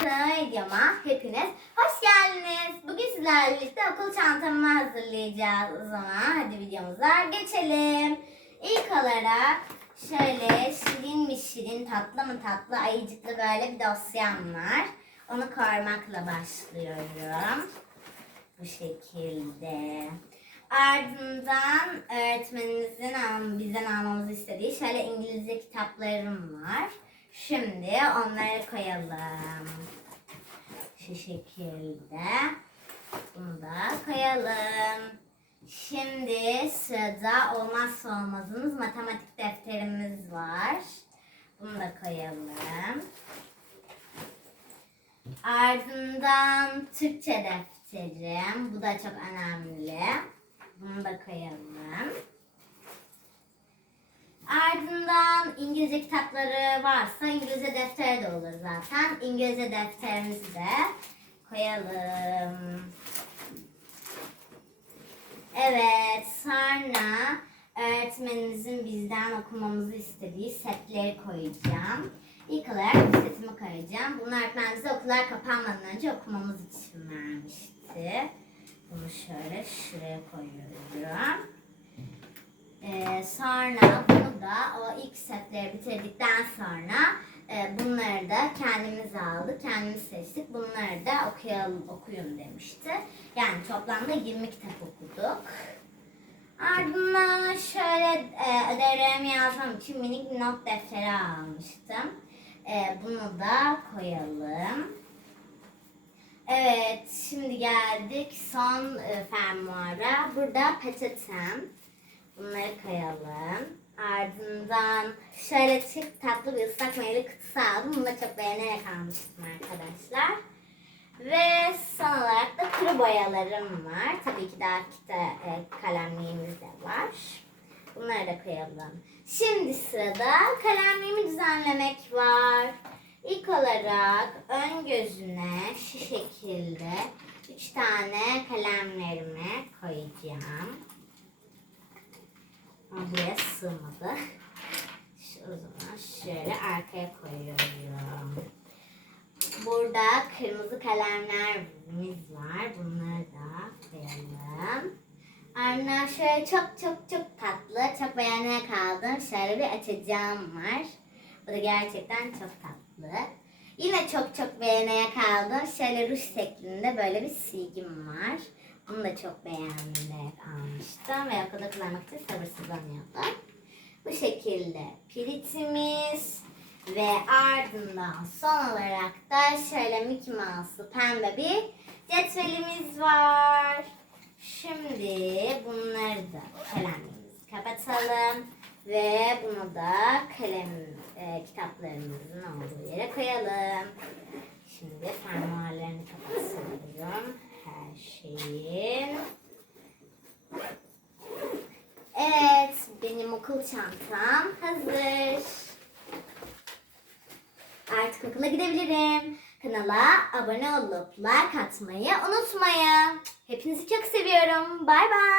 kanalıma videoma hepiniz hoş geldiniz. Bugün sizlerle birlikte okul çantamı hazırlayacağız. O zaman hadi videomuza geçelim. İlk olarak şöyle şirin mi şirin, tatlı mı tatlı, ayıcıklı böyle bir dosyam var. Onu koymakla başlıyorum. Bu şekilde. Ardından öğretmenimizin bizden almamızı istediği şöyle İngilizce kitaplarım var. Şimdi onları koyalım. Şu şekilde. Bunu da koyalım. Şimdi sırada olmazsa olmazımız matematik defterimiz var. Bunu da koyalım. Ardından Türkçe defterim. Bu da çok önemli. Bunu da koyalım. Ardından İngilizce kitapları varsa İngilizce defteri de olur zaten. İngilizce defterimizi de koyalım. Evet, sonra öğretmenimizin bizden okumamızı istediği setleri koyacağım. İlk olarak bu setimi koyacağım. Bunu öğretmen bize okullar kapanmadan önce okumamız için vermişti. Bunu şöyle şuraya koyuyorum. Ee, sonra bunu da o ilk setleri bitirdikten sonra e, bunları da kendimiz aldık, kendimiz seçtik. Bunları da okuyalım, okuyun demişti. Yani toplamda 20 kitap okuduk. Ardından şöyle e, ödevlerimi yazmam için minik not defteri almıştım. E, bunu da koyalım. Evet, şimdi geldik son e, fermuara. Burada peçetem. Bunları koyalım. Şöyle çift tatlı bir ıslak meyve kutusu aldım. Bunu da çok beğenerek almıştım arkadaşlar. Ve son olarak da kuru boyalarım var. Tabii ki daha kita e, kalemliğimiz de var. Bunları da koyalım. Şimdi sırada kalemliğimi düzenlemek var. İlk olarak ön gözüne şu şekilde üç tane kalemlerimi koyacağım. Ama buraya sığmadı. Şu, o zaman şöyle arkaya koyuyorum. Burada kırmızı kalemlerimiz var. Bunları da koyalım. Ardından şöyle çok çok çok tatlı, çok beğenerek aldım. Şöyle bir açacağım var. Bu da gerçekten çok tatlı. Yine çok çok beğenerek aldım. Şöyle ruj şeklinde böyle bir silgim var. Bunu da çok beğenerek almıştım ve okulda kullanmak için sabırsızlanıyordum. Bu şekilde piritimiz ve ardından son olarak da şöyle Mickey Mouse'lu pembe bir cetvelimiz var. Şimdi bunları da kalemimizi kapatalım ve bunu da kalem e, kitaplarımızın olduğu yere koyalım. Şimdi fermuarlarını kapatıyorum. Her şeyin. Evet, benim okul çantam hazır. Artık okula gidebilirim. Kanala abone olup like atmayı unutmayın. Hepinizi çok seviyorum. Bay bay.